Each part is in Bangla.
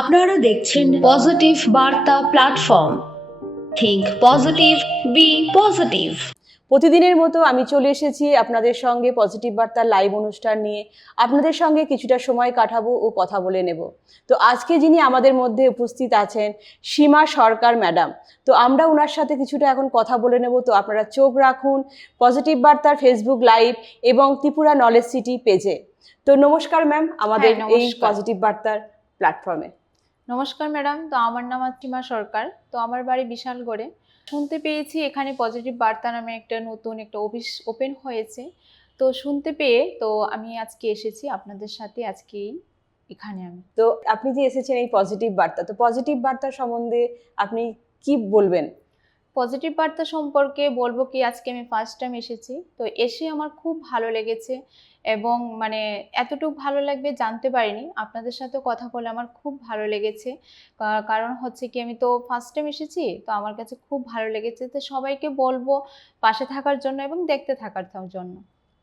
আপনারা দেখছেন পজিটিভ বার্তা platform. Think positive, be positive. প্রতিদিনের মতো আমি চলে এসেছি আপনাদের সঙ্গে পজিটিভ বার্তার লাইভ অনুষ্ঠান নিয়ে। আপনাদের সঙ্গে কিছুটা সময় কাটাবো ও কথা বলে নেব। তো আজকে যিনি আমাদের মধ্যে উপস্থিত আছেন সীমা সরকার ম্যাডাম। তো আমরা ওনার সাথে কিছুটা এখন কথা বলে নেব। তো আপনারা চোখ রাখুন পজিটিভ বার্তার ফেসবুক লাইভ এবং ত্রিপুরা নলেজ সিটি পেজে। তো নমস্কার ম্যাম, আমাদের এই পজিটিভ বার্তার প্ল্যাটফর্মে। নমস্কার ম্যাডাম, তো আমার নাম সীমা সরকার। তো আমার বাড়ি বিশালগড়ে। শুনতে পেয়েছি এখানে পজিটিভ বার্তা নামে একটা নতুন একটা অফিস ওপেন হয়েছে। তো শুনতে পেয়ে তো আমি আজকে এসেছি আপনাদের সাথে, আজকেই এখানে আমি। তো আপনি যে এসেছেন এই পজিটিভ বার্তা, তো পজিটিভ বার্তা সম্বন্ধে আপনি কি বলবেন? পজিটিভ বার্তা সম্পর্কে বলবো কি, আজকে আমি ফার্স্ট টাইম এসেছি। তো এসে আমার খুব ভালো লেগেছে এবং মানে এতটুকু ভালো লাগবে জানতে পারিনি। আপনাদের সাথে কথা বলে আমার খুব ভালো লেগেছে। কারণ হচ্ছে কি, আমি তো ফার্স্ট টাইম এসেছি, তো আমার কাছে খুব ভালো লেগেছে। তো সবাইকে বলবো পাশে থাকার জন্য এবং দেখতে থাকার জন্য।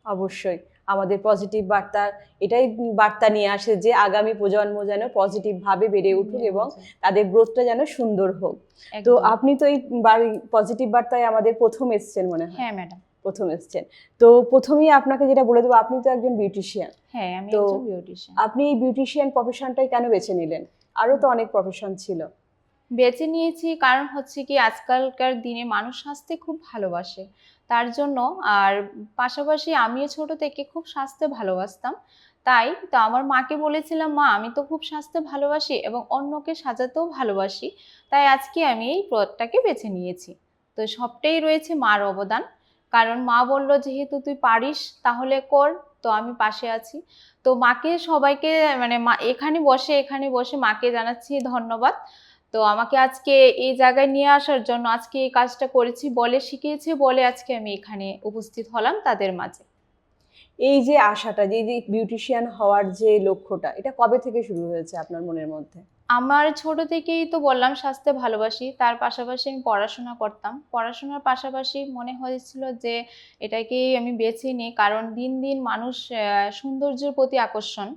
অবশ্যই আমাদের পজিটিভ বার্তা এটাই বার্তা নিয়ে আসে যে আগামী প্রজন্ম যেন পজিটিভ ভাবে বেড়ে উঠুক এবং তাদের গ্রোথটা যেন সুন্দর হোক। তো আপনি তো এই পজিটিভ বার্তায় আমাদের প্রথম এসেছেন মনে হয়। হ্যাঁ ম্যাডাম, প্রথম এসেছেন। তো প্রথমেই আপনাকে যেটা বলে দেবো, আপনি তো একজন বিউটিশিয়ান। হ্যাঁ আমি তো একজন বিউটিশিয়ান। আপনি এই বিউটিশিয়ান প্রফেশনটাই কেন বেছে নিলেন? আরো তো অনেক প্রফেশন ছিল। বেছে নিয়েছি কারণ হচ্ছে কি, আজকালকার দিনে মানুষ স্বাস্থ্যে খুব ভালোবাসে, তার জন্য। আর পাশাপাশি আমিও ছোট থেকে খুব স্বাস্থ্য ভালোবাসতাম। তাই তো আমার মাকে বলেছিলাম, মা আমি তো খুব স্বাস্থ্য ভালোবাসি এবং অন্যকে সাজাতেও ভালোবাসি, তাই আজকে আমি এই পথটাকে বেছে নিয়েছি। তো সবটাই রয়েছে মার অবদান। কারণ মা বলল, যেহেতু তুই পারিস তাহলে কর, তো আমি পাশে আছি। তো মাকে সবাইকে মানে মা এখানে বসে মাকে জানাচ্ছি ধন্যবাদ। তো আমাকে আজকে এই জায়গায় নিয়ে আসার জন্য, আজকে এই কাজটা করেছি বলে, শিখিয়েছে বলে আজকে আমি এখানে উপস্থিত হলাম তাদের মাঝে। এই যে আশাটা, যে বিউটিশিয়ান হওয়ার যে লক্ষ্যটা, এটা কবে থেকে শুরু হয়েছে আপনার মনের মধ্যে? আমার ছোট থেকেই তো বললাম স্বাস্থ্য ভালোবাসি, তার পাশাপাশি আমি পড়াশোনা করতাম। পড়াশোনার পাশাপাশি মনে হয়েছিল যে এটাকেই আমি বেছে নিই, কারণ দিন দিন মানুষ সৌন্দর্যের প্রতি আকর্ষণ,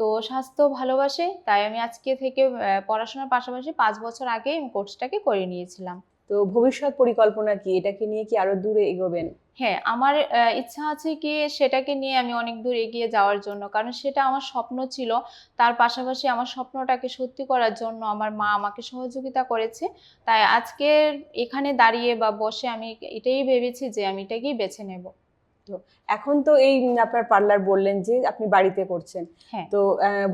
তো স্বাস্থ্য ভালোবাসে। তাই আমি আজকে থেকে পড়াশোনার পাশাপাশি 5 বছর আগে আমি কোর্সটাকে করে নিয়েছিলাম। তো ভবিষ্যৎ পরিকল্পনা কি? এটাকে নিয়ে কি আরো দূরে এগোবেন? হ্যাঁ, আমার ইচ্ছা আছে কি সেটাকে নিয়ে আমি অনেক দূর এগিয়ে যাওয়ার জন্য। কারণ সেটা আমার স্বপ্ন ছিল। তার পাশাপাশি আমার স্বপ্নটাকে সত্যি করার জন্য আমার মা আমাকে সহযোগিতা করেছে। তাই আজকের এখানে দাঁড়িয়ে বা বসে আমি এটাই ভেবেছি যে আমি এটাকেই বেছে নেব। তো এখন তো এই আপনার পার্লার বললেন যে আপনি বাড়িতে করছেন। হ্যাঁ। তো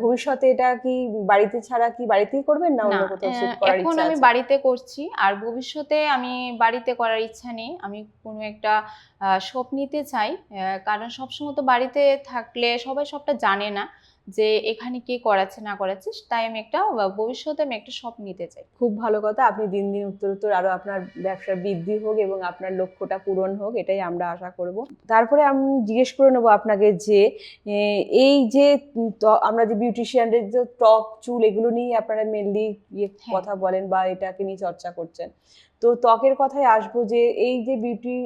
ভবিষ্যতে এটা কি বাড়িতে ছাড়া কি বাড়িতেই করবেন না অন্য কোথাও শিফট করার এখন ইচ্ছা আমি আছে? বাড়িতে করছি। আর ভবিষ্যতে আমি বাড়িতে করার ইচ্ছা নেই। আমি কোনো একটা শপ নিতে চাই। কারণ সবসময় তো বাড়িতে থাকলে সবাই সবটা জানে না যে এখানে কে করাচ্ছে না করাচ্ছে। তাই আমি ভবিষ্যতে আমি একটা শপ নিতে চাই। খুব ভালো কথা। আপনি দিন দিন উত্তরোত্তর আরো আপনার ব্যবসার বৃদ্ধি হোক এবং আপনার লক্ষ্যটা পূরণ হোক, এটাই আমরা আশা করব। তারপরে আমি জিজ্ঞেস করে নেবো আপনাকে যে এই যে আমরা যে বিউটিশিয়ানদের যে ত্বক, চুল এগুলো নিয়ে আপনারা মেনলি কথা বলেন বা এটাকে নিয়ে চর্চা করছেন। তো ত্বকের কথায় আসবো যে এই যে বিউটি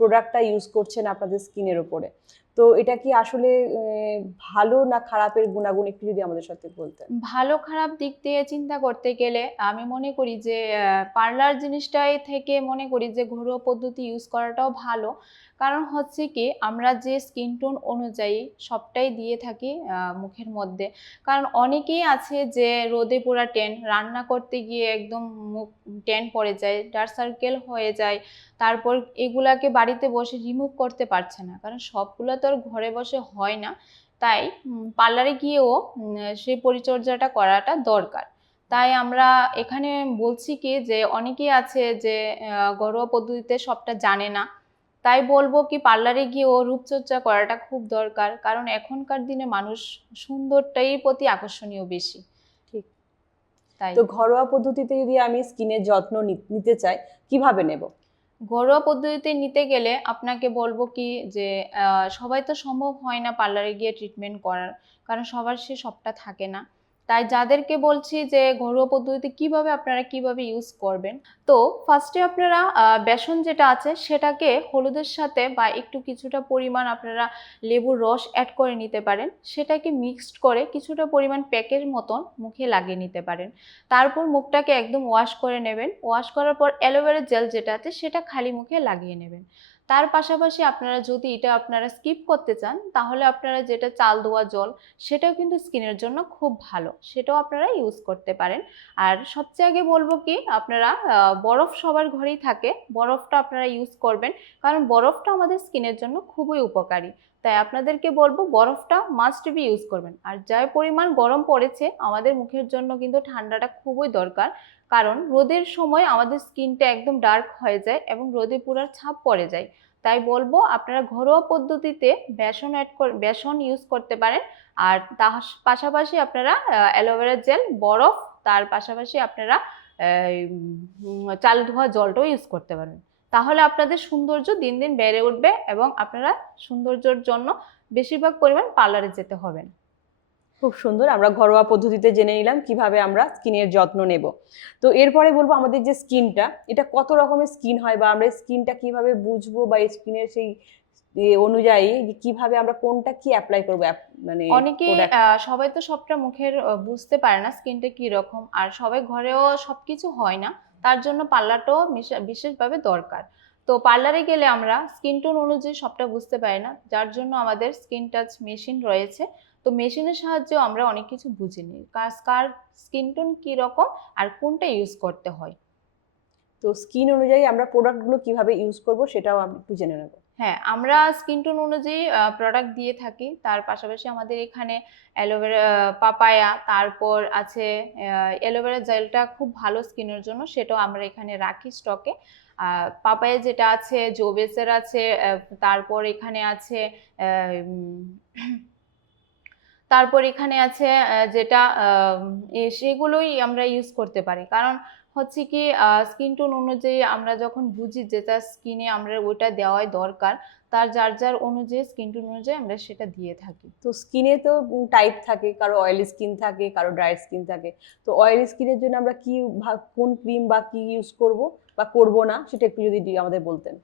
প্রোডাক্টটা ইউজ করছেন আপনাদের স্কিনের উপরে, তো এটা কি আসলে ভালো না খারাপের গুণাগুণ একটু যদি আমাদের সাথে বলতেন। ভালো খারাপ দিক দিয়ে চিন্তা করতে গেলে আমি মনে করি যে পার্লার জিনিসটাই থেকে মনে করি যে ঘরোয়া পদ্ধতি ইউজ করাটাও ভালো। কারণ হচ্ছে কি, আমরা যে স্কিন টোন অনুযায়ী সবটাই দিয়ে থাকি মুখের মধ্যে। কারণ অনেকেই আছে যে রোদে পোড়া ট্যান, রান্না করতে গিয়ে একদম মুখ ট্যান পড়ে যায়, ডার্ক সার্কেল হয়ে যায়। তারপর এগুলাকে বাড়িতে বসে রিমুভ করতে পারছে না, কারণ সবগুলো তো আর ঘরে বসে হয় না। তাই পার্লারে গিয়েও সেই পরিচর্যাটা করাটা দরকার। তাই আমরা এখানে বলছি কি, যে অনেকেই আছে যে ঘরোয়া পদ্ধতিতে সবটা জানে না। তাই বলবো কি, পার্লারে গিয়েও রূপচর্চা করাটা খুব দরকার। কারণ এখনকার দিনে মানুষ সুন্দরটাই প্রতি আকর্ষণীয় বেশি। ঠিক। তাই তো ঘরোয়া পদ্ধতিতে যদি আমি স্কিনের যত্ন নিতে চাই, কিভাবে নেব? ঘরোয়া পদ্ধতিতে নিতে গেলে আপনাকে বলবো কি, যে সবাই তো সম্ভব হয় না পার্লারে গিয়ে ট্রিটমেন্ট করার, কারণ সবার সে সবটা থাকে না। তাই যাদেরকে বলছি যে ঘরোয়া পদ্ধতিতে কিভাবে ইউজ করবেন, তো ফার্স্টে আপনারা বেসন যেটা আছে সেটাকে হলুদের সাথে বা একটু কিছুটা পরিমাণ আপনারা লেবুর রস অ্যাড করে নিতে পারেন, সেটাকে মিক্সড করে কিছুটা পরিমাণ প্যাকের মতন মুখে লাগিয়ে নিতে পারেন। তারপর মুখটাকে একদম ওয়াশ করে নেবেন, ওয়াশ করার পর অ্যালোভেরা জেল যেটা আছে সেটা খালি মুখে লাগিয়ে নেবেন। তার পাশাপাশি আপনারা যদি এটা আপনারা স্কিপ করতে চান, তাহলে আপনারা যেটা চাল ধোয়া জল, সেটাও কিন্তু স্কিনের জন্য খুব ভালো, সেটাও আপনারা ইউজ করতে পারেন। আর সবচেয়ে আগে বলবো কি, আপনারা বরফ সবার ঘরেই থাকে, বরফটা আপনারা ইউজ করবেন, কারণ বরফটা আমাদের স্কিনের জন্য খুবই উপকারী। তাই আপনাদেরকে বলবো বরফটা মাস্ট বি ইউজ করবেন। আর যাই পরিমাণ গরম পড়েছে, আমাদের মুখের জন্য কিন্তু ঠান্ডাটা খুবই দরকার, কারণ রোদের সময় আমাদের স্কিনটা একদম ডার্ক হয়ে যায় এবং রোদে পুরার ছাপ পড়ে যায়। তাই বলবো আপনারা ঘরোয়া পদ্ধতিতে বেসন ইউজ করতে পারেন। আর তার পাশাপাশি আপনারা অ্যালোভেরা জেল, বরফ, তার পাশাপাশি আপনারা চাল ধোয়া জলটাও ইউজ করতে পারেন। তাহলে আপনাদের সৌন্দর্য দিন দিন বেড়ে উঠবে এবং আপনারা সৌন্দর্যের জন্য বেশিরভাগ পরিমাণ পার্লারে যেতে হবে না। খুব সুন্দর, আমরা ঘরোয়া পদ্ধতিতে জেনে নিলাম কিভাবে আমরা স্কিনের যত্ন নেব। তো এরপরে বলবো আমাদের যে স্কিনটা, এটা কত রকমের স্কিন হয়, বা আমরা স্কিনটা কিভাবে বুঝবো, বা স্কিনের সেই অনুযায়ী কিভাবে আমরা কোনটা কি অ্যাপ্লাই করবো, মানে অনেকে সবাই তো সবটা মুখের বুঝতে পারে না স্কিনটা কি রকম, আর সবাই ঘরেও সবকিছু হয় না, তার জন্য পার্লারটাও বিশেষভাবে দরকার। তো পার্লারে গেলে আমরা স্কিন টোন অনুযায়ী সবটা বুঝতে পারি না, যার জন্য আমাদের স্কিন টাচ মেশিন রয়েছে। তো মেশিনের সাহায্যে আমরা অনেক কিছু বুঝে নিই কার স্কিন টোন কি রকম আর কোনটা ইউজ করতে হয়। তো স্কিন অনুযায়ী আমরা প্রোডাক্টগুলো কিভাবে ইউজ করব সেটাও আমি একটু জেনে নেব। হ্যাঁ, আমরা স্কিন টোন অনুযায়ী প্রোডাক্ট দিয়ে থাকি। তার পাশাপাশি আমাদের এখানে অ্যালোভেরা, পাপায়া, তারপর আছে অ্যালোভেরা জেলটা খুব ভালো স্কিনের জন্য, সেটাও আমরা এখানে রাখি স্টকে। পাপায়া যেটা আছে, জোবেসের আছে, তারপর এখানে আছে তারপর এখানে আছে যেটা সেগুলোই আমরা ইউজ করতে পারি, কারণ হচ্ছে কি স্কিন টোন অনুযায়ী আমরা যখন বুঝি যেটা স্কিনে আমরা ওইটা দেওয়াই দরকার, তার যার যার অনুযায়ী স্কিন টোন অনুযায়ী আমরা সেটা দিয়ে থাকি। তো স্কিনে তো টাইপ থাকে, কারো অয়েলি স্কিন থাকে, কারো ড্রাই স্কিন থাকে। তো অয়েলি স্কিনের জন্য আমরা কি কোন ক্রিম বা কি ইউজ করব বা করব না, সেটা একটু যদি আমাদের বলতেন।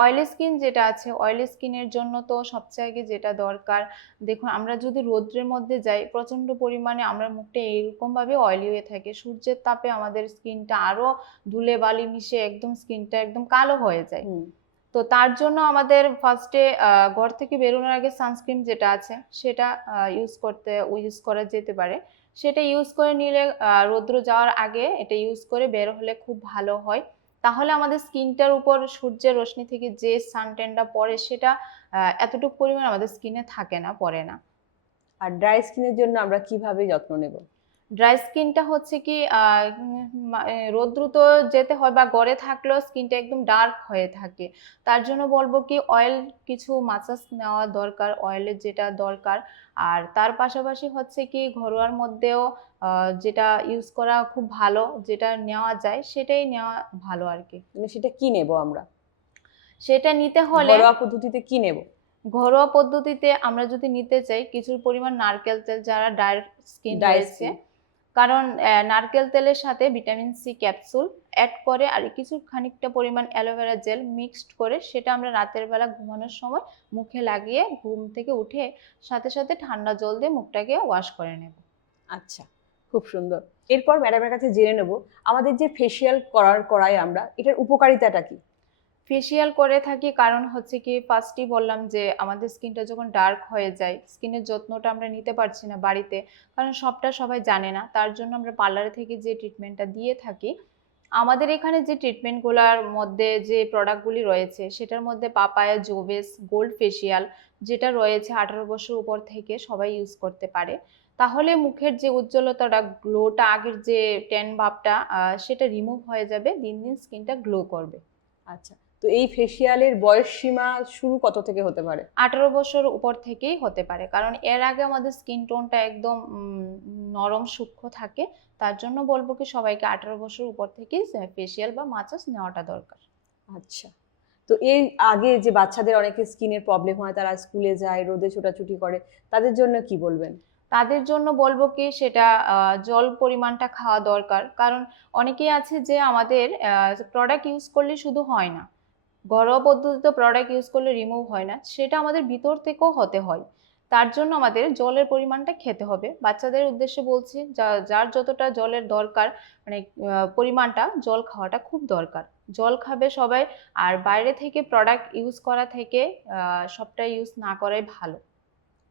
অয়েলি স্কিন যেটা আছে, অয়েলি স্কিনের জন্য তো সবচেয়ে আগে যেটা দরকার, দেখুন আমরা যদি রৌদ্রের মধ্যে যাই, প্রচন্ড পরিমাণে আমরা মুখটা এরকম ভাবে অয়েলি হয়ে থাকে, সূর্যের তাপে আমাদের স্কিনটা আরো ধুলে বালি মিশে একদম স্কিনটা একদম কালো হয়ে যায়। তো তার জন্য আমাদের ফার্স্টে ঘর থেকে বেরোনোর আগে সানস্ক্রিন যেটা আছে সেটা ইউজ করা যেতে পারে। সেটা ইউজ করে নিলে রৌদ্র যাওয়ার আগে এটা ইউজ করে বের হলে খুব ভালো হয়। তাহলে আমাদের স্কিনটার উপর সূর্যের রশ্মি থেকে যে সানট্যানটা পড়ে সেটা এতটুকু পরিমাণ আমাদের স্কিনে থাকে না, পড়ে না। আর ড্রাই স্কিনের জন্য আমরা কিভাবে যত্ন নেব? ড্রাই স্কিনটা হচ্ছে কি রৌদ্র তো যেতে হয়, বা গড়ে থাকলেও স্কিনটা একদম ডার্ক হয়ে থাকে, তার জন্য বলবো কি অয়েল কিছু মাসাজ নেওয়া দরকার, অয়েলের যেটা দরকার। আর তার পাশাপাশি হচ্ছে কি ঘরোয়ার মধ্যেও যেটা ইউজ করা খুব ভালো, যেটা নেওয়া যায় সেটাই নেওয়া ভালো আর কি। মানে সেটা কি নেব আমরা? সেটা নিতে হলে ঘরোয়া পদ্ধতিতে কি নেব? ঘরোয়া পদ্ধতিতে আমরা যদি নিতে চাই কিছু পরিমাণ নারকেল তেল, যারা ড্রাই স্কিন রয়েছে, কারণ নারকেল তেলের সাথে ভিটামিন সি ক্যাপসুল অ্যাড করে আর কিছু খানিকটা পরিমাণ অ্যালোভেরা জেল মিক্সড করে সেটা আমরা রাতের বেলা ঘুমানোর সময় মুখে লাগিয়ে ঘুম থেকে উঠে সাথে সাথে ঠান্ডা জল দিয়ে মুখটাকে ওয়াশ করে নেব। আচ্ছা, খুব সুন্দর। এরপর ম্যাডামের কাছে জেনে নেব আমাদের যে ফেসিয়াল করাই আমরা, এটার উপকারিতাটা কি? ফেসিয়াল করে থাকি কারণ হচ্ছে কি ফার্স্টই বললাম যে আমাদের স্কিনটা যখন ডার্ক হয়ে যায়, স্কিনের যত্নটা আমরা নিতে পারছি না বাড়িতে, কারণ সবটা সবাই জানে না, তার জন্য আমরা পার্লারে থেকে যে ট্রিটমেন্টটা দিয়ে থাকি। আমাদের এখানে যে ট্রিটমেন্টগুলোর মধ্যে যে প্রোডাক্টগুলি রয়েছে সেটার মধ্যে পাপায়া, জোবেস, গোল্ড ফেসিয়াল যেটা রয়েছে 18 বছর উপর থেকে সবাই ইউজ করতে পারে। তাহলে মুখের যে উজ্জ্বলতাটা, গ্লোটা, আগের যে ট্যান ভাবটা সেটা রিমুভ হয়ে যাবে, দিন দিন স্কিনটা গ্লো করবে। আচ্ছা, তো এই ফেসিয়ালের বয়স সীমা শুরু কত থেকে হতে পারে? 18 বছর উপর থেকেই হতে পারে, কারণ এর আগে আমাদের স্কিন টোনটা একদম নরম সূক্ষ্ম থাকে, তার জন্য বলবো কি সবাইকে 18 বছর উপর থেকেই ফেসিয়াল বা মাসাজ নেওয়াটা দরকার। আচ্ছা, তো এর আগে যে বাচ্চাদের অনেকের স্কিনের প্রবলেম হয়, তারা স্কুলে যায়, রোদে ছোটাছুটি করে, তাদের জন্য কি বলবেন? তাদের জন্য বলবো কি সেটা জল পরিমাণটা খাওয়া দরকার, কারণ অনেকেই আছে যে আমাদের প্রোডাক্ট ইউজ করলে শুধু হয় না, ঘরোয়া পদ্ধতিতে প্রোডাক্ট ইউজ করলে রিমুভ হয় না, সেটা আমাদের ভিতর থেকেও হতে হয়। তার জন্য আমাদের জলের পরিমাণটা খেতে হবে। বাচ্চাদের উদ্দেশ্যে বলছি, যার যতটা জলের দরকার, মানে পরিমাণটা জল খাওয়াটা খুব দরকার। জল খাবে সবাই, আর বাইরে থেকে প্রোডাক্ট ইউজ করা থেকে সবটা ইউজ না করাই ভালো।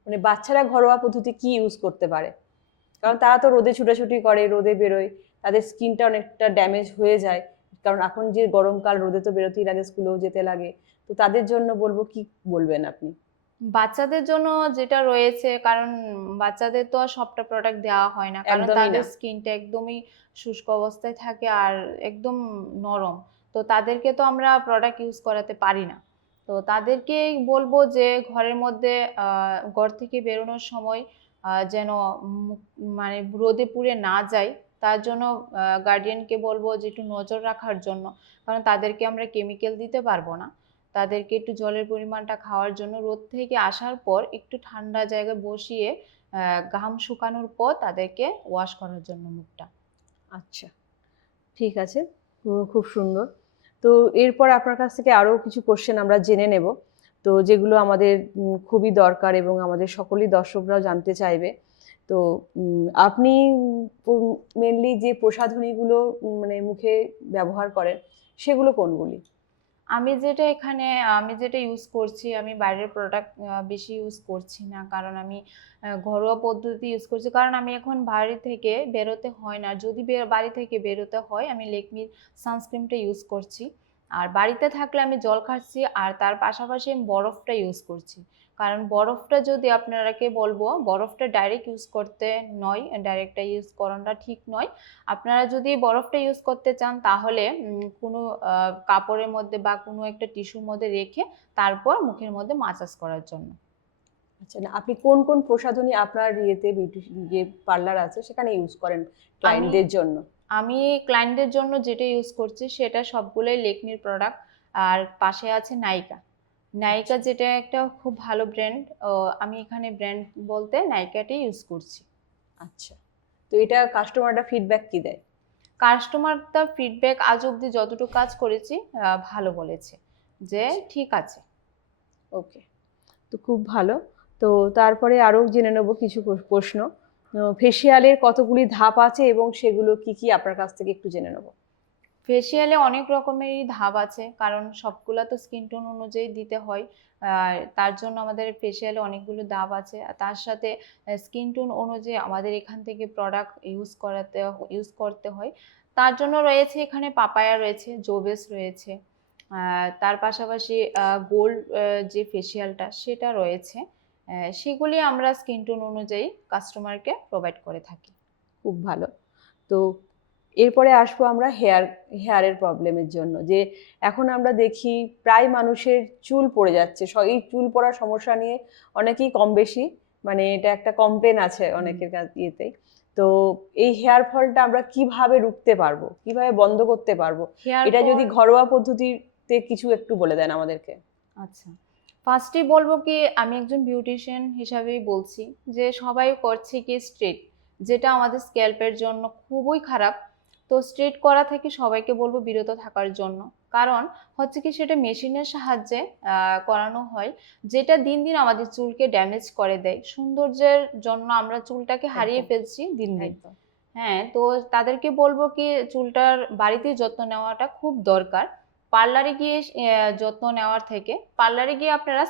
মানে বাচ্চারা ঘরোয়া পদ্ধতি কি ইউজ করতে পারে? কারণ তারা তো রোদে ছুটাছুটি করে, রোদে বেরোয়, তাদের স্কিনটা অনেকটা ড্যামেজ হয়ে যায়, কারণ এখন যে গরমকাল, রোদে তো বেরোতেই লাগে, স্কুলেও যেতে লাগে। তো তাদের জন্য বলবো, কি বলবেন আপনি? বাচ্চাদের জন্য যেটা রয়েছে, কারণ বাচ্চাদের তো আর সবটা প্রোডাক্ট দেওয়া হয় না, কারণ একদমই তাদের না। স্কিনটা একদমই শুষ্ক অবস্থায় থাকে আর একদম নরম। তো তাদেরকে তো আমরা প্রোডাক্ট ইউজ করাতে পারি না। তো তাদেরকে বলবো যে ঘরের মধ্যে ঘর থেকে বেরোনোর সময় যেন মানে রোদে পুড়ে না যায়, তার জন্য গার্ডিয়ানকে বলবো যে একটু নজর রাখার জন্য, কারণ তাদেরকে আমরা কেমিক্যাল দিতে পারবো না। তাদেরকে একটু জলের পরিমাণটা খাওয়ার জন্য রোদ থেকে আসার পর একটু ঠান্ডা জায়গায় বসিয়ে ঘাম শুকানোর পর তাদেরকে ওয়াশ করার জন্য মুখটা। আচ্ছা, ঠিক আছে, খুব সুন্দর। তো এরপর আপনার কাছ থেকে আরো কিছু কোশ্চেন আমরা জেনে নেব, তো যেগুলো আমাদের খুবই দরকার এবং আমাদের সকলেই দর্শকরাও জানতে চাইবে। তো আপনি মেনলি যে প্রসাধনীগুলো মানে মুখে ব্যবহার করেন, সেগুলো কোনগুলি? আমি যেটা ইউজ করছি, আমি বাইরের প্রোডাক্ট বেশি ইউজ করছি না, কারণ আমি ঘরোয়া পদ্ধতি ইউজ করছি, কারণ আমি এখন বাড়ি থেকে বেরোতে হয় না। যদি বাড়ি থেকে বেরোতে হয়, আমি লেকমির সানস্ক্রিনটা ইউজ করছি। আর বাড়িতে থাকলে আমি জল খাচ্ছি, আর তার পাশাপাশি আমি বরফটা ইউজ করছি। কারণ বরফটা যদি আপনারাকে বলবো, বরফটা ডাইরেক্ট ইউজ করতে নয়, ডাইরেক্টটা ইউজ করাটা ঠিক নয়। আপনারা যদি বরফটা ইউজ করতে চান, তাহলে কোনো কাপড়ের মধ্যে বা কোনো একটা টিস্যুর মধ্যে রেখে তারপর মুখের মধ্যে মাসাজ করার জন্য। আচ্ছা, না আপনি কোন কোন প্রসাধনী আপনার ইয়েতে, বিউটি যে পার্লার আছে সেখানে ইউজ করেন ক্লায়েন্টদের জন্য? আমি ক্লায়েন্টদের জন্য যেটা ইউজ করছি সেটা সবগুলোই লেকমির প্রোডাক্ট। আর পাশে আছে নাইকা। নাইকা যেটা একটা খুব ভালো ব্র্যান্ড, আমি এখানে ব্র্যান্ড বলতে নাইকাটাই ইউজ করছি। আচ্ছা, তো এটা কাস্টমাররা ফিডব্যাক কি দেয়? কাস্টমারটা ফিডব্যাক আজ অবধি যতটুকু কাজ করেছি ভালো বলেছে, যে ঠিক আছে। ওকে, তো খুব ভালো। তো তারপরে আরো জেনে নেব কিছু প্রশ্ন। ফেসিয়ালের কতগুলি ধাপ আছে এবং সেগুলো কি কি, আপনার কাছ থেকে একটু জেনে নেব। ফেসিয়ালে অনেক রকমেরই ধাপ আছে, কারণ সবগুলা তো স্কিন টোন অনুযায়ী দিতে হয়। তার জন্য আমাদের ফেসিয়ালে অনেকগুলো ধাপ আছে, আর তার সাথে স্কিন টোন অনুযায়ী আমাদের এখান থেকে প্রোডাক্ট ইউজ করতে হয়। তার জন্য রয়েছে এখানে পাপায়া রয়েছে, জোবেস রয়েছে, তার পাশাপাশি গোল্ড যে ফেসিয়ালটা সেটা রয়েছে। সেগুলি আমরা স্কিন টোন অনুযায়ী কাস্টমারকে প্রোভাইড করে থাকি। খুব ভালো। তো এরপরে আসবো আমরা হেয়ারের প্রবলেমের জন্য, যে এখন আমরা দেখি প্রায় মানুষের চুল পড়ে যাচ্ছে। এই চুল পড়ার সমস্যা নিয়ে অনেকেই কম বেশি, মানে এটা একটা কমপ্লেন আছে অনেকের ইয়েতেই। তো এই হেয়ার ফলটা আমরা কিভাবে রুখতে পারবো, কিভাবে বন্ধ করতে পারবো, এটা যদি ঘরোয়া পদ্ধতিতে কিছু একটু বলে দেন আমাদেরকে। আচ্ছা, ফার্স্টে বলবো কি, আমি একজন বিউটিশিয়ান হিসাবেই বলছি যে সবাই করছে কি স্ট্রেট, যেটা আমাদের স্ক্যাল্পের জন্য খুবই খারাপ। তো স্ট্রেট করা থেকে সবাইকে বলবো বিরত থাকার জন্য, কারণ হচ্ছে কি সেটা মেশিনের সাহায্যে করানো হয়, যেটা দিন দিন আমাদের চুলকে ড্যামেজ করে দেয়। সৌন্দর্যের জন্য আমরা চুলটাকে হারিয়ে ফেলছি দিন দিন। হ্যাঁ, তো তাদেরকে বলবো কি চুলটার বাড়িতেই যত্ন নেওয়াটা খুব দরকার। পার্লারে গিয়ে যত্ন নেওয়ার থেকে পার্লারে গিয়ে আপনারা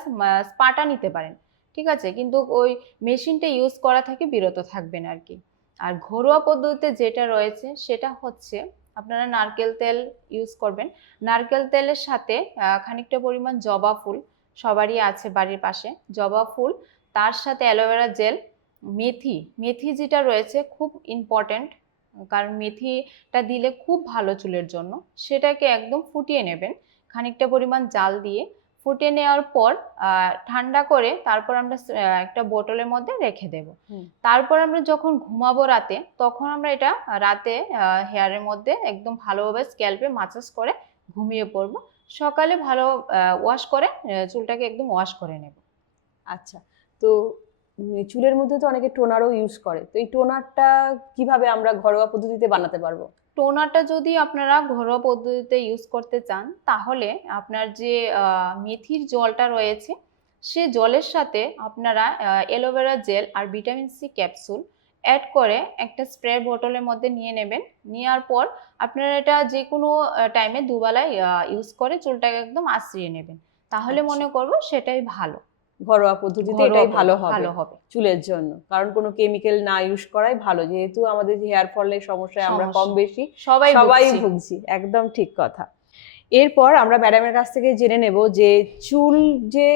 স্পাটা নিতে পারেন, ঠিক আছে, কিন্তু ওই মেশিনটা ইউজ করা থেকে বিরত থাকবেন আর কি। আর ঘরোয়া পদ্ধতিতে যেটা রয়েছে সেটা হচ্ছে আপনারা নারকেল তেল ইউজ করবেন। নারকেল তেলের সাথে খানিকটা পরিমাণ জবা ফুল, সবারই আছে বাড়ির পাশে জবা ফুল, তার সাথে অ্যালোভেরা জেল, মেথি। মেথি যেটা রয়েছে খুব ইম্পর্ট্যান্ট, কারণ মেথিটা দিলে খুব ভালো চুলের জন্য। সেটাকে একদম ফুটিয়ে নেবেন খানিকটা পরিমাণ জাল দিয়ে। ফুটিয়ে নেওয়ার পর ঠান্ডা করে তারপর আমরা একটা বোতলের মধ্যে রেখে দেব। তারপর আমরা যখন ঘুমাবো রাতে, তখন আমরা এটা রাতে হেয়ারের মধ্যে একদম ভালোভাবে স্ক্যাল্পে মাসাজ করে ঘুমিয়ে পড়বো। সকালে ভালো ওয়াশ করে চুলটাকে একদম ওয়াশ করে নেব। আচ্ছা, তো চুলের মধ্যে তো অনেকে টোনারও ইউজ করে, তো এই টোনারটা কিভাবে আমরা ঘরোয়া পদ্ধতিতে বানাতে পারবো? টোনারটা যদি আপনারা ঘরোয়া পদ্ধতিতে ইউজ করতে চান, তাহলে আপনার যে মেথির জলটা রয়েছে, সে জলের সাথে আপনারা অ্যালোভেরা জেল আর ভিটামিন সি ক্যাপসুল অ্যাড করে একটা স্প্রে বোতলের মধ্যে নিয়ে নেবেন। নেওয়ার পর আপনারা এটা যে কোনো টাইমে দুবেলায় ইউজ করে চুলটাকে একদম আঁচড়িয়ে নেবেন। তাহলে আচ্ছা। মনে করবো সেটাই ভালো, ঘরোয়া পদ্ধতিতে ঘরোয়া এটাই ভালো ভালো হবে হবে। চুলের জন্য, কারণ কোনো কেমিক্যাল না ইউজ করাই ভালো, যেহেতু আমাদের হেয়ার ফলের সমস্যায় আমরা কম সমস্যা বেশি সবাই সবাই ভুগছি। ভুগছি, একদম ঠিক কথা। এরপর আমরা ম্যাডামের কাছ থেকে জেনে নেব যে চুল যে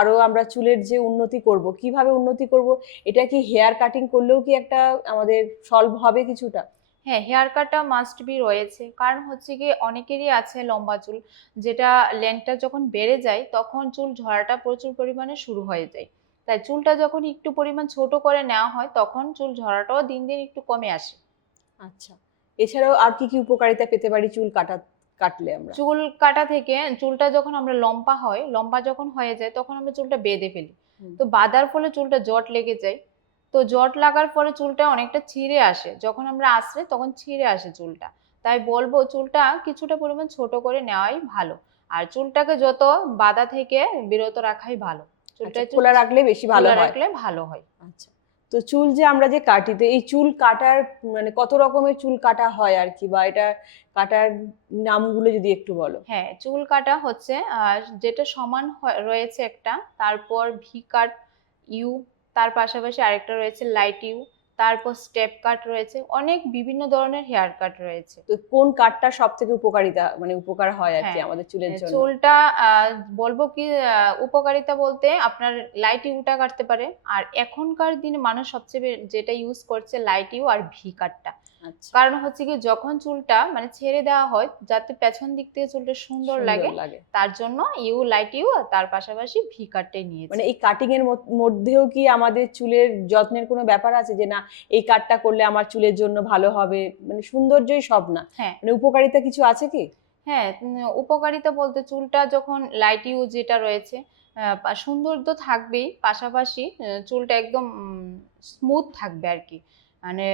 আরো আমরা চুলের যে উন্নতি করব, কিভাবে উন্নতি করব, এটা কি হেয়ার কাটিং করলেও কি একটা আমাদের সলভ হবে কিছুটা? হ্যাঁ, হেয়ার কাটটা মাস্ট বি রয়েছে, কারণ হচ্ছে কি অনেকেরই আছে লম্বা চুল, যেটা লেন্থটা যখন বেড়ে যায় তখন চুল ঝরাটা প্রচুর পরিমাণে শুরু হয়ে যায়। তাই চুলটা যখন একটু পরিমাণ ছোট করে নেওয়া হয় তখন চুল ঝরাটাও দিন দিন একটু কমে আসে। আচ্ছা, এছাড়াও আর কি কি উপকারিতা পেতে পারি চুল কাটলে আমরা? চুল কাটা থেকে চুলটা যখন আমরা লম্বা যখন হয়ে যায় তখন আমরা চুলটা বেঁধে ফেলি। হুম। তো বাঁধার ফলে চুলটা জট লেগে যায়। তো জট লাগার পরে চুলটা অনেকটা ছিঁড়ে আসে, যখন আমরা আঁচড়ে তখন ছিঁড়ে আসে চুলটা। তাই বলবো চুলটা কিছুটা পরিমাণ ছোট করে নেওয়াই ভালো, আর চুলটাকে যত বাঁধা থেকে বিরত রাখাই ভালো। চুলটা আচ্ছা, একটু খোলা রাখলে বেশি ভালো খোলা হয়। রাখলে ভালো হয়। আচ্ছা, তো চুল যে আমরা যে কাটি, তো এই চুল কাটার মানে কত রকমের চুল কাটা হয় আর কি, বা এটা কাটার নামগুলো যদি একটু বলো। হ্যাঁ, চুল কাটা হচ্ছে যেটা সমান রয়েছে একটা, তারপর ভি কাট, ইউ, তার পাশাপাশি আরেকটা রয়েছে লাইট ইউ, তারপর স্টেপ কাট রয়েছে, অনেক বিভিন্ন ধরনের হেয়ার কাট রয়েছে। তো কোন কাটটা সব থেকে উপকার হয় আর কি হ্যাঁ, আমাদের চুলের জন্য? চুলটা বলবো কি উপকারিতা বলতে আপনার লাইট ইউটা কাটতে পারে, আর এখনকার দিনে মানুষ সবচেয়ে যেটা ইউজ করছে লাইট ইউ আর ভি কাটটা। আচ্ছা, কারণ হচ্ছে কি যখন চুলটা মানে ছেড়ে দেওয়া হয় যাতে পেছন দিক থেকে চুলটা সুন্দর লাগে, লাগে। তার জন্য লাইট ইউ আর তার পাশাপাশি ভি কাটটাই নিয়েছি। মানে এই কাটিং এর মধ্যেও কি আমাদের চুলের যত্নের কোনো ব্যাপার আছে, যে না এই কাটটা করলে আমার চুলের জন্য ভালো হবে, মানে সৌন্দর্যই সব না, হ্যাঁ মানে উপকারিতা কিছু আছে কি? হ্যাঁ, উপকারিতা বলতে চুলটা যখন লাইট ইউ যেটা রয়েছে সৌন্দর্য থাকবেই, পাশাপাশি চুলটা একদম স্মুথ থাকবে আর কি, মানে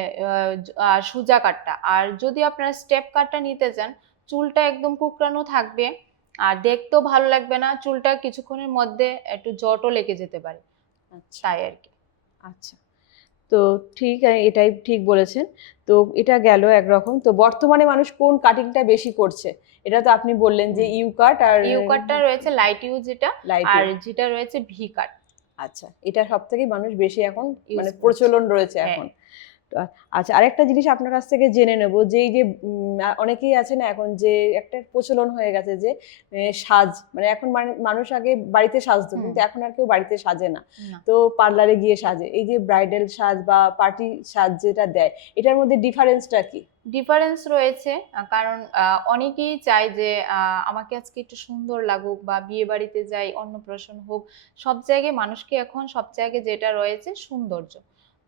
সোজা কাটটা। আর যদি আপনারা স্টেপ কাটটা নিতে চান, চুলটা একদম কুকড়ানো থাকবে আর দেখতেও ভালো লাগবে না, চুলটা কিছুক্ষণের মধ্যে একটু জটও লেগে যেতে পারে, আচ্ছা তাই আর কি। আচ্ছা, তো ঠিক এটাই ঠিক বলেছেন। তো এটা গেল একরকম। তো বর্তমানে মানুষ কোন কাটিংটা বেশি করছে? এটা তো আপনি বললেন যে ইউ কাট আর ইউ কাটটা রয়েছে লাইট ইউ যেটা, লাইট আর ইউ। যেটা রয়েছে ভি কাট আচ্ছা, এটা সব থেকে মানুষ বেশি এখন ইউজ মানে করছে। প্রচলন রয়েছে হ্যাঁ। এখন। তো আচ্ছা, আরেকটা জিনিস আপনার কাছ থেকে জেনে নেব, যে এই যে অনেকেই আছে না এখন, যে একটা প্রচলন হয়ে গেছে যে সাজ, মানে এখন মানুষ আগে বাড়িতে সাজতো, হুম। কিন্তু এখন আর কেউ বাড়িতে সাজে না, না। তো পার্লারে গিয়ে সাজে। এই যে ব্রাইডাল সাজ বা পার্টি সাজ যেটা দেয়, এটার মধ্যে ডিফারেন্সটা কি? ডিফারেন্স রয়েছে, কারণ অনেকেই চায় যে আমাকে আজকে একটু সুন্দর লাগুক, বা বিয়ে বাড়িতে যাই, অন্নপ্রাশন হোক, সব জায়গায় মানুষকে এখন সব জায়গায় যেটা রয়েছে সৌন্দর্য।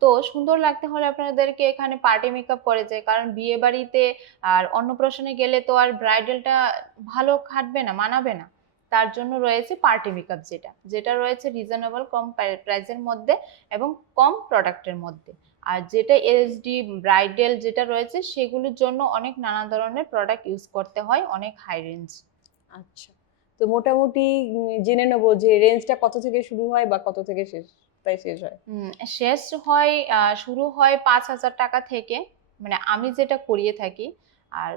তো সুন্দর লাগতে হলে আপনাদেরকে এখানে পার্টি মেকআপ করে যায়, কারণ বিয়ে বাড়িতে আর অন্নপ্রাশনে গেলে তো আর ব্রাইডালটা ভালো খাটবে না, মানাবে না। তার জন্য রয়েছে পার্টি মেকআপ, যেটা যেটা রয়েছে রিজনেবল কম প্রাইসের মধ্যে এবং কম প্রোডাক্টের মধ্যে। আর যেটা এসডি ব্রাইডাল যেটা রয়েছে সেগুলোর জন্য অনেক নানা ধরনের প্রোডাক্ট ইউজ করতে হয়, অনেক হাই রেঞ্জ। আচ্ছা, তো মোটামুটি জেনে নেবো যে রেঞ্জটা কত থেকে শুরু হয় বা কত থেকে শেষ হয়? শেষ হয় শুরু হয় 5,000 টাকা থেকে, মানে আমি যেটা করিয়ে থাকি। আর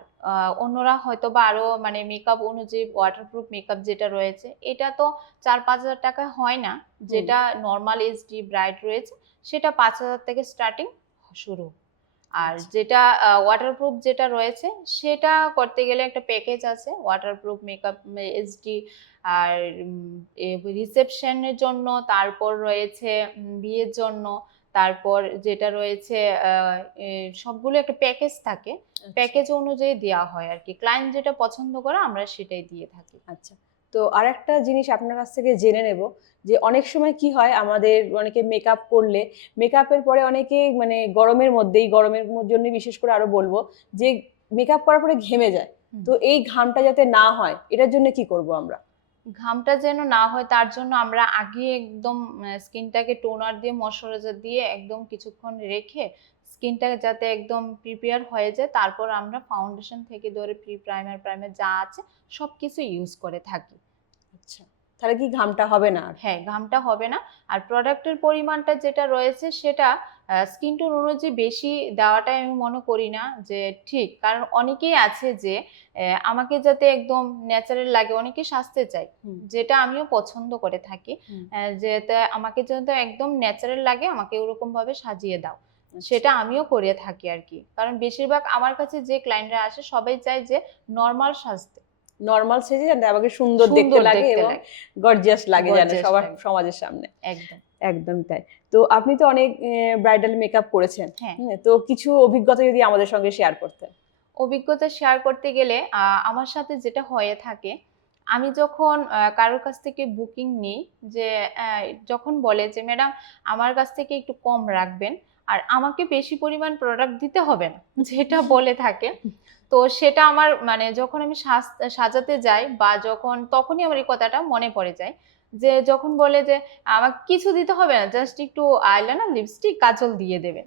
অন্যরা হয়তো বা আরো মানে মেকআপ অনুযায়ী ওয়াটারপ্রুফ মেকআপ যেটা রয়েছে এটা তো 4-5 হাজার টাকা হয় না, যেটা নর্মাল এইচডি ব্রাইট রয়েছে সেটা 5,000 থেকে স্টার্টিং শুরু। আর আচ্ছা। যেটা ওয়াটারপ্রুফ যেটা রয়েছে সেটা করতে গেলে একটা প্যাকেজ আছে, ওয়াটারপ্রুফ মেকআপ এইচডি, আর রিসেপশনের জন্য, তারপর রয়েছে বিয়ের জন্য, তারপর যেটা রয়েছে সবগুলো একটা প্যাকেজ থাকে, প্যাকেজ অনুযায়ী দেওয়া হয় আর কি, ক্লায়েন্ট যেটা পছন্দ করে আমরা সেটাই দিয়ে থাকি। আচ্ছা, তো আরেকটা জিনিস আপনার কাছ থেকে জেনে নেব, যে অনেক সময় কি হয় আমাদের অনেকে মেকআপ করলে, মেকআপের পরে অনেকে মানে গরমের জন্য বিশেষ করে আরো বলবো, যে মেকআপ করার পরে ঘেমে যায়, তো এই ঘামটা যাতে না হয় এটার জন্য কি করব আমরা? ঘামটা যেন না হয় তার জন্য আমরা আগে একদম স্কিনটাকে টোনার দিয়ে ময়শ্চারাইজার দিয়ে একদম কিছুক্ষণ রেখে স্কিনটা যাতে একদম প্রিপেয়ার হয়ে যায়, তারপর আমরা ফাউন্ডেশন থেকে ধরে প্রাইমার যা আছে সব কিছু ইউজ করে থাকি। আচ্ছা, তাহলে কি ঘামটা হবে না আর? হ্যাঁ, ঘামটা হবে না। আর প্রোডাক্টের পরিমাণটা যেটা রয়েছে সেটা স্কিন টোন অনুযায়ী বেশি দেওয়াটাই আমি মনে করি না যে ঠিক, কারণ অনেকেই আছে যে আমাকে যাতে একদম ন্যাচারাল লাগে, অনেকে সাজতে চায়, যেটা আমিও পছন্দ করে থাকি, যে আমাকে যাতে একদম ন্যাচারাল লাগে, আমাকে ওরকম ভাবে সাজিয়ে দাও, সেটা আমিও করে থাকি আর কি। কারণ বেশিরভাগ আমার কাছে যে ক্লায়েন্টরা আসে সবাই চায় যে নর্মাল সাজতে, নর্মাল সেজে যেন আমাকে সুন্দর দেখতে লাগে এবং গর্জিয়াস লাগে যেন সবার সমাজের সামনে। একদম একদম তাই। তো আপনি তো অনেক ব্রাইডাল মেকআপ করেছেন, হ্যাঁ। তো কিছু অভিজ্ঞতা যদি আমাদের সঙ্গে শেয়ার করতেন। অভিজ্ঞতা শেয়ার করতে গেলে আমার সাথে যেটা হয়ে থাকে, আমি যখন কারোর কাছ থেকে বুকিং নিই, যে যখন বলে যে ম্যাডাম আমার কাছ থেকে একটু কম রাখবেন আর আমাকে বেশি পরিমাণ প্রোডাক্ট দিতে হবে না, যেটা বলে থাকে, তো সেটা আমার মানে যখন আমি সাজাতে যাই বা তখনই আমার এই কথাটা মনে পড়ে যায়, যে যখন বলে যে আমাকে কিছু দিতে হবে না, জাস্ট একটু আইলাইনার, লিপস্টিক, কাজল দিয়ে দেবেন,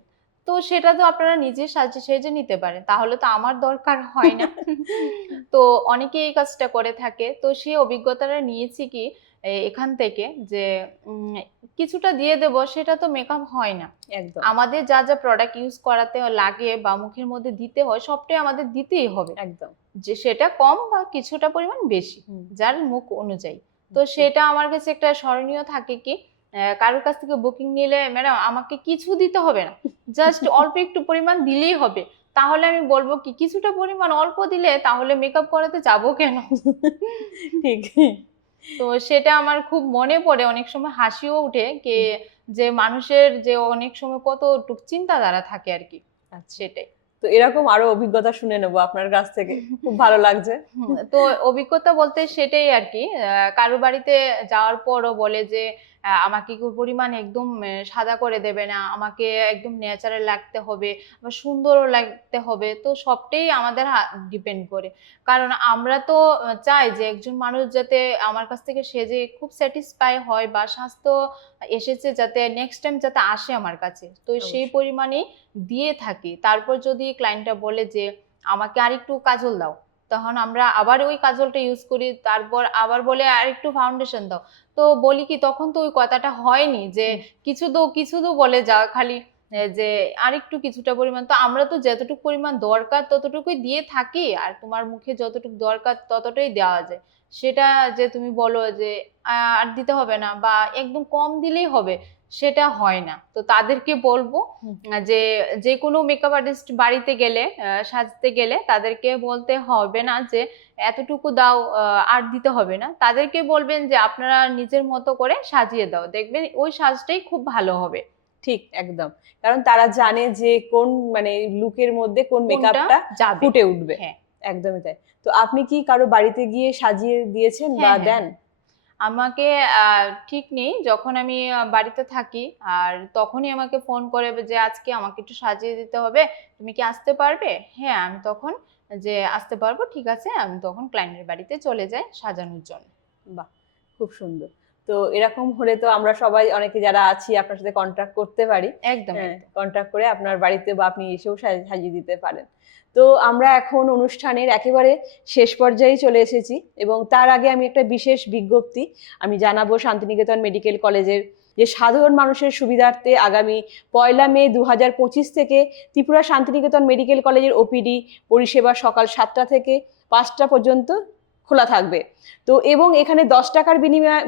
তো সেটা তো আপনারা নিজে সেজে নিতে পারেন, তাহলে তো আমার দরকার হয় না। তো অনেকে এই কাজটা করে থাকে। তো সেই অভিজ্ঞতাটা নিয়েছি কি এখান থেকে, যে কিছুটা দিয়ে দেব, সেটা তো মেকআপ হয় না। একদম, আমাদের যা যা প্রোডাক্ট ইউজ করাতে লাগে বা মুখের মধ্যে দিতে হয় সবটাই আমাদের দিতেই হবে, একদম, যে সেটা কম বা কিছুটা পরিমাণ বেশি যার মুখ অনুযায়ী। তো সেটা আমার কাছে একটা স্মরণীয় থাকে কি কারোর কাছ থেকে বুকিং নিলে ম্যাডাম আমাকে কিছু দিতে হবে না, জাস্ট অল্প একটু পরিমাণ দিলেই হবে, তাহলে আমি বলবো কি কিছুটা পরিমাণ অল্প দিলে তাহলে মেকআপ করাতে যাবো কেন? ঠিক। তো সেটা আমার খুব মনে পড়ে, অনেক সময় হাসিও উঠে কে যে মানুষের যে অনেক সময় কতটুক চিন্তাধারা থাকে আর কি। সেটাই। তো এরকম আরো অভিজ্ঞতা শুনে নেবো আপনার কাছ থেকে, খুব ভালো লাগছে। তো অভিজ্ঞতা বলতে সেটাই আর কি, কারো বাড়িতে যাওয়ার পরও বলে যে আমাকে কি পরিমাণ একদম সাদা করে দেবে না, আমাকে একদম ন্যাচারাল লাগতে হবে, আবার সুন্দরও লাগতে হবে, তো সবটাই আমাদের ডিপেন্ড করে। কারণ আমরা তো চাই যে একজন মানুষ যাতে আমার কাছ থেকে সেজে খুব স্যাটিসফাই হয় বা স্বাস্থ্য এসেছে যাতে নেক্সট টাইম যাতে আসে আমার কাছে, তো সেই পরিমাণেই দিয়ে থাকি। তারপর যদি ক্লায়েন্টটা বলে যে আমাকে আরেকটু কাজল দাও, তখন আমরা আবার ওই কাজলটা ইউজ করি, তারপর আবার বলে আরেকটু ফাউন্ডেশন দাও, তো বলি কি তখন তো ওই কথাটা হয়নি যে কিছু তো বলে যা খালি যে আরেকটু কিছুটা পরিমাণ, তো আমরা তো যতটুকু পরিমাণ দরকার ততটুকুই দিয়ে থাকি, আর তোমার মুখে যতটুকু দরকার ততটাই দেওয়া যায়, সেটা যে তুমি বলো যে আর দিতে হবে না বা একদম কম দিলেই হবে, সেটা হয় না। তো তাদেরকে বলবো যে যে কোনো মেকআপ আর্টিস্ট বাড়িতে গেলে সাজতে গেলে তাদেরকে বলতে হবে না যে এতটুকু দাও আর দিতে হবে না, তাদেরকে বলবেন যে আপনারা নিজের মতো করে সাজিয়ে দাও, দেখবেন ওই সাজটাই খুব ভালো হবে। ঠিক, একদম, কারণ তারা জানে যে কোন মানে লুকের মধ্যে কোন মেকআপটা ফুটে উঠবে। একদমই তাই। তো আপনি কি কারো বাড়িতে গিয়ে সাজিয়ে দিয়েছেন বা দেন? আমাকে ঠিক নেই, যখন আমি বাড়িতে থাকি আর তখনই আমাকে ফোন করে যে আজকে আমাকে একটু সাজিয়ে দিতে হবে, তুমি কি আসতে পারবে? হ্যাঁ, আমি তখন যে আসতে পারবো, ঠিক আছে, আমি তখন ক্লায়েন্টের বাড়িতে চলে যাই সাজানোর জন্য। বাহ, খুব সুন্দর। তো এরকম হলে তো আমরা সবাই অনেকে যারা আছি আপনার সাথে কন্ট্যাক্ট করতে পারি। একদম, কন্ট্যাক্ট করে আপনার বাড়িতে বা আপনি এসেও সাজিয়ে দিতে পারেন। তো আমরা এখন অনুষ্ঠানের একেবারে শেষ পর্যায়ে চলে এসেছি এবং তার আগে আমি একটা বিশেষ বিজ্ঞপ্তি আমি জানাবো শান্তিনিকেতন মেডিকেল কলেজের, যে সাধারণ মানুষের সুবিধার্থে আগামী 1 মে 2025 থেকে ত্রিপুরা শান্তিনিকেতন মেডিকেল কলেজের ওপিডি পরিষেবা সকাল 7টা থেকে 5টা পর্যন্ত খোলা থাকবে। তো এবং এখানে 10 টাকার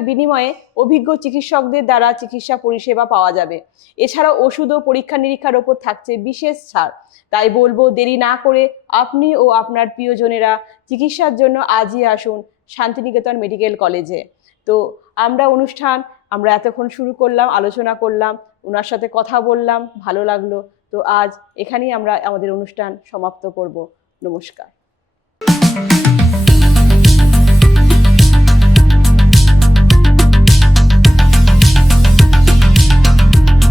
বিনিময়ে অভিজ্ঞ চিকিৎসকদের দ্বারা চিকিৎসা পরিষেবা পাওয়া যাবে। এছাড়াও ওষুধ ও পরীক্ষা নিরীক্ষার ওপর থাকছে বিশেষ ছাড়। তাই বলবো দেরি না করে আপনি ও আপনার প্রিয়জনেরা চিকিৎসার জন্য আজই আসুন শান্তিনিকেতন মেডিকেল কলেজে। তো আমরা এতক্ষণ শুরু করলাম, আলোচনা করলাম, ওনার সাথে কথা বললাম, ভালো লাগলো। তো আজ এখানেই আমরা আমাদের অনুষ্ঠান সমাপ্ত করব। নমস্কার।